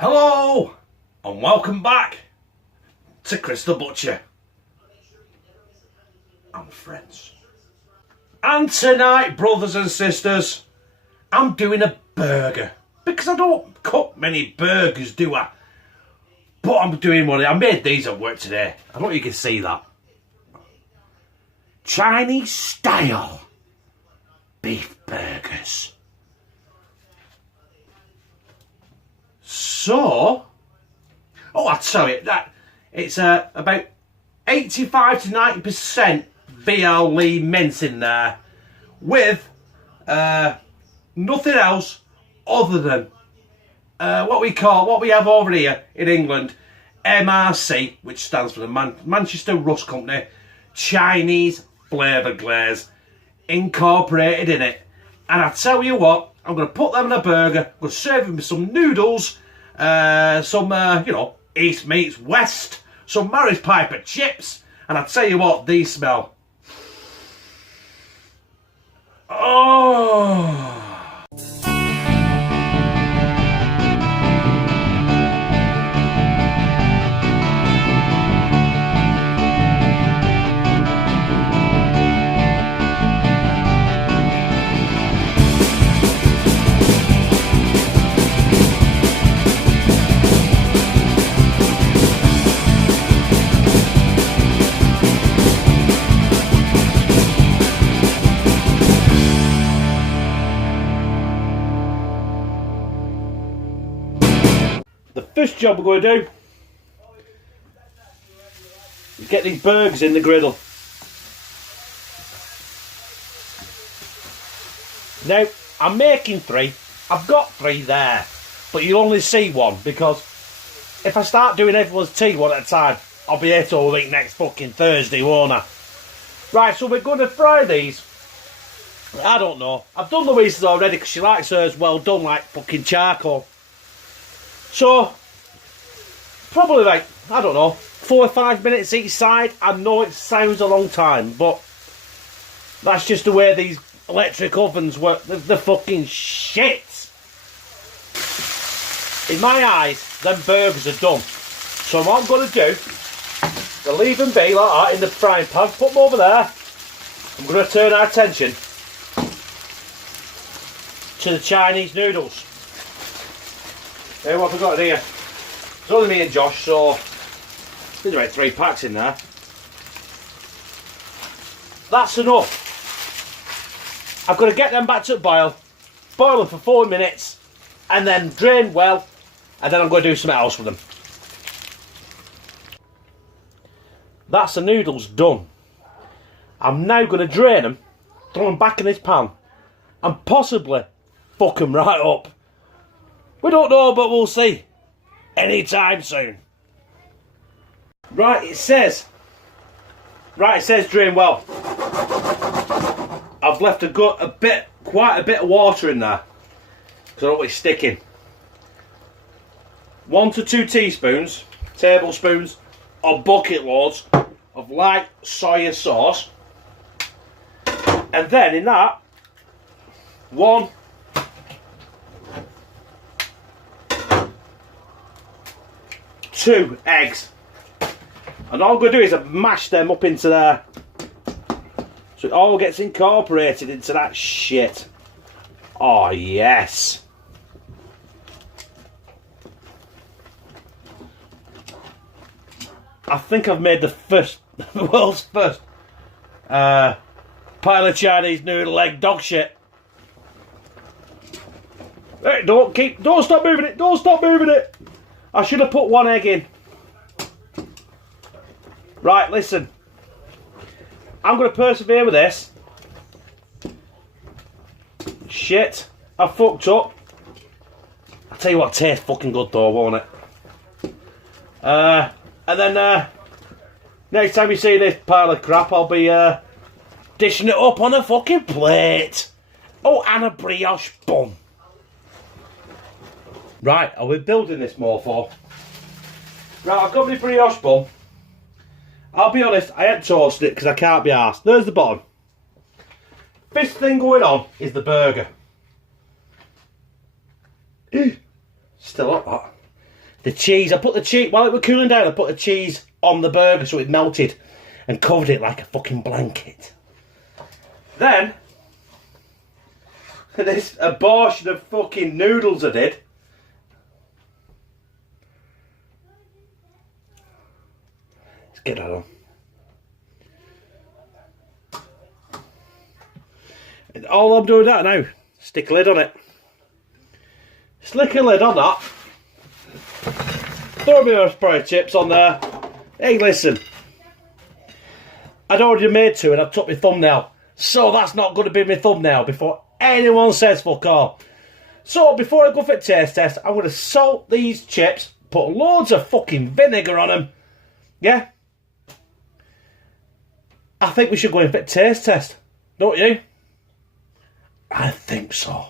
Hello and welcome back to Chris the Butcher and friends. And tonight, brothers and sisters, I'm doing a burger because I don't cook many burgers, do I? But I'm doing one. I made these at work today. I don't know if you can see that. Chinese style beef burgers. So, I tell you, that it's about 85 to 90% BLE mince in there with nothing else other than what we have over here in England, MRC, which stands for the Manchester Rust Company, Chinese flavour glaze incorporated in it. And I tell you what, I'm going to put them in a burger. I'm going to serve them with some noodles, some East meets West, some Mary's Piper chips, and I tell you what, these smell. Oh. The first job we're going to do is get these burgers in the griddle. Now, I'm making 3. I've got 3 there, but you'll only see one because if I start doing everyone's tea one at a time, I'll be here till week next fucking Thursday, won't I? Right, so we're going to fry these. I don't know. I've done Louisa's already because she likes hers well done, like fucking charcoal. So, probably like, I don't know, 4 or 5 minutes each side. I know it sounds a long time, but that's just the way these electric ovens work. They're fucking shit. In my eyes, them burgers are done. So what I'm going to do, I'll leave them be like that in the frying pan, put them over there. I'm going to turn our attention to the Chinese noodles. Hey, what have we got here? It's only me and Josh, so there's about 3 packs in there. That's enough. I've got to get them back to the boil them for 4 minutes, and then drain well, and then I'm going to do something else with them. That's the noodles done. I'm now going to drain them, throw them back in this pan, and possibly fuck them right up. We don't know, but we'll see. Anytime soon. Right, it says drain well. I've left quite a bit of water in there because I don't want it sticking. 1 to 2 tablespoons or bucket loads of light soya sauce, and then in that 2 eggs, and all I'm going to do is mash them up into there so it all gets incorporated into that shit. Oh yes. I think I've made the world's first pile of Chinese noodle egg dog shit. Hey, don't stop moving it, don't stop moving it. I should have put 1 egg in. Right, listen. I'm going to persevere with this. Shit, I fucked up. I'll tell you what, tastes fucking good though, won't it? And then next time you see this pile of crap, I'll be dishing it up on a fucking plate. Oh, and a brioche bun. Right, are we building this more for? Right, I've got my brioche bun. I'll be honest, I ain't toasted it because I can't be arsed. There's the bottom. First thing going on is the burger. Still up that. The cheese, I put the cheese, while it was cooling down, I put the cheese on the burger so it melted and covered it like a fucking blanket. Then, this abortion of fucking noodles I did. Let's get that on. And all I'm doing that now, stick a lid on it. Slick a lid on that. Throw me those spray chips on there. Hey, listen. I'd already made two and I took my thumbnail. So that's not going to be my thumbnail before anyone says fuck all. So before I go for a taste test, I'm going to salt these chips, put loads of fucking vinegar on them. Yeah? I think we should go in for a taste test. Don't you? I think so.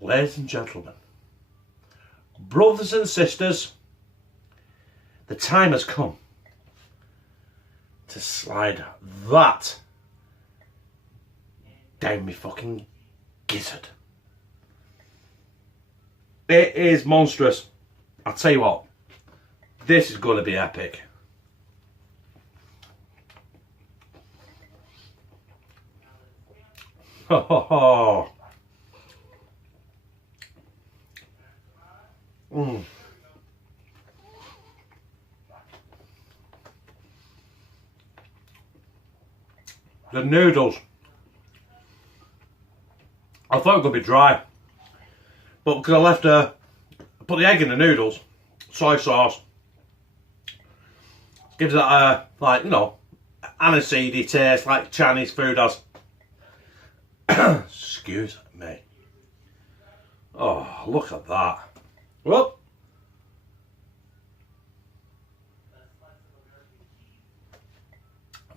Ladies and gentlemen, brothers and sisters, the time has come to slide that down me fucking gizzard. It is monstrous. I'll tell you what, this is going to be epic. Ho ho ho. The noodles. I thought it was going to be dry, but because I put the egg in the noodles, soy sauce, gives that like, you know, aniseedy taste like Chinese food has. Excuse me. Oh, look at that. Well,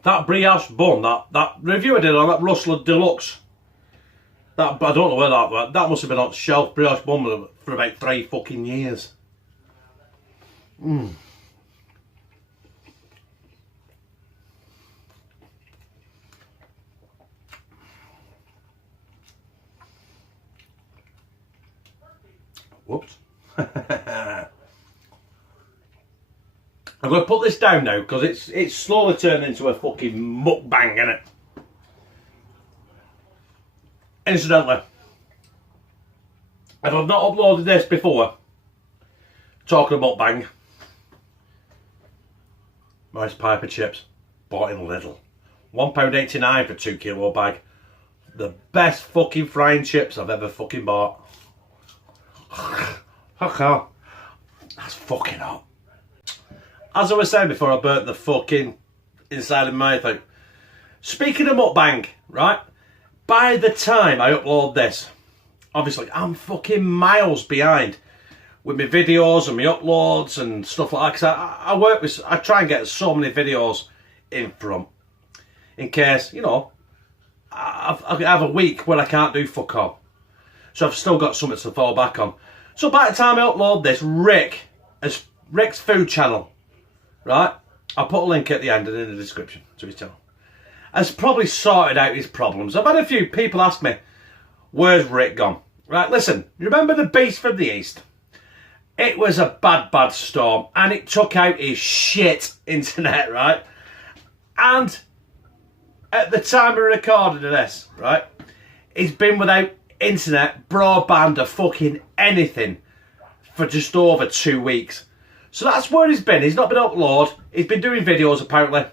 that brioche bun, that review I did on that Rustler Deluxe, that, I don't know where that went. That must have been on the shelf, brioche bun, for about 3 fucking years. Whoops. I'm going to put this down now because it's slowly turning into a fucking mukbang, innit? Incidentally, if I've not uploaded this before, talking about mukbang, nice pipe of chips, bought in Lidl. £1.89 for a 2 kilo bag. The best fucking frying chips I've ever fucking bought. That's fucking hot. As I was saying before, I burnt the fucking inside of my mouth out. Speaking of mukbang, right? By the time I upload this, obviously I'm fucking miles behind with my videos and my uploads and stuff like that. Because I try and get so many videos in front, in case, you know, I have a week where I can't do fuck all. So I've still got something to fall back on. So by the time I upload this, Rick's food channel, right? I'll put a link at the end and in the description to his channel, has probably sorted out his problems. I've had a few people ask me, where's Rick gone? Right, listen, you remember the beast from the east? It was a bad storm and it took out his shit internet, right? And at the time of recording of this, right, he's been without internet, broadband, or fucking anything for just over 2 weeks. So that's where he's been. He's not been upload. He's been doing videos apparently,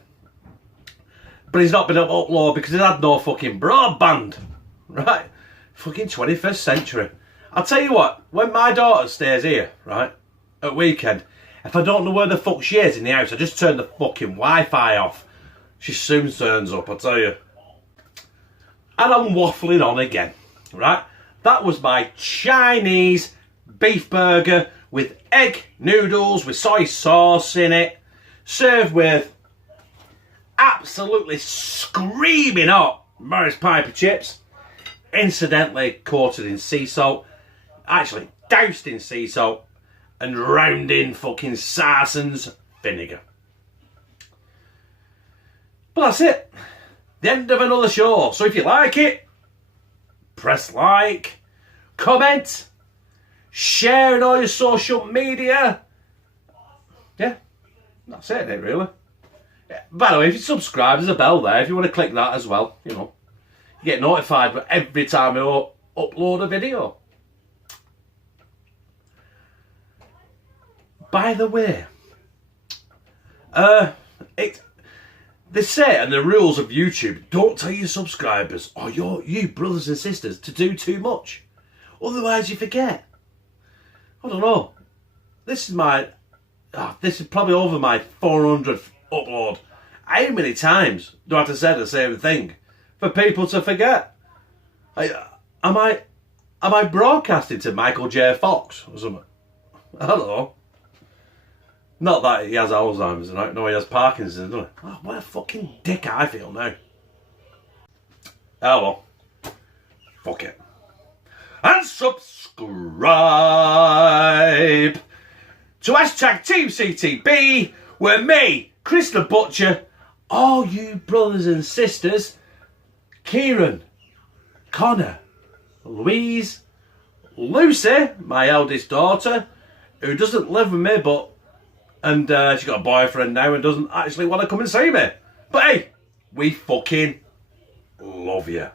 but he's not been able to upload because he had no fucking broadband. Right? Fucking 21st century. I'll tell you what, when my daughter stays here, right, at weekend, if I don't know where the fuck she is in the house, I just turn the fucking Wi-Fi off. She soon turns up, I'll tell you. And I'm waffling on again, right? That was my Chinese beef burger with egg noodles with soy sauce in it, served with absolutely screaming hot Morris Piper chips, incidentally coated in sea salt, actually doused in sea salt, and drowned in fucking Sarson's vinegar. But that's it. The end of another show. So if you like it, press like, comment, share in all your social media. Yeah, that's it, isn't it, really? Yeah. By the way, if you subscribe, there's a bell there. If you want to click that as well, you know, you get notified every time I upload a video. By the way, they say in the rules of YouTube, don't tell your subscribers or you brothers and sisters to do too much, otherwise you forget. I don't know. This is probably over my 400th upload. How many times do I have to say the same thing for people to forget? Am I broadcasting to Michael J. Fox or something? I don't know. Not that he has Alzheimer's, no, he has Parkinson's, doesn't he? Oh, what a fucking dick I feel now. Oh well. Fuck it. And subscribe to #teamctb, where me, Chris the Butcher, all you brothers and sisters, Kieran, Connor, Louise, Lucy, my eldest daughter, who doesn't live with me, and she's got a boyfriend now and doesn't actually want to come and see me. But hey, we fucking love you.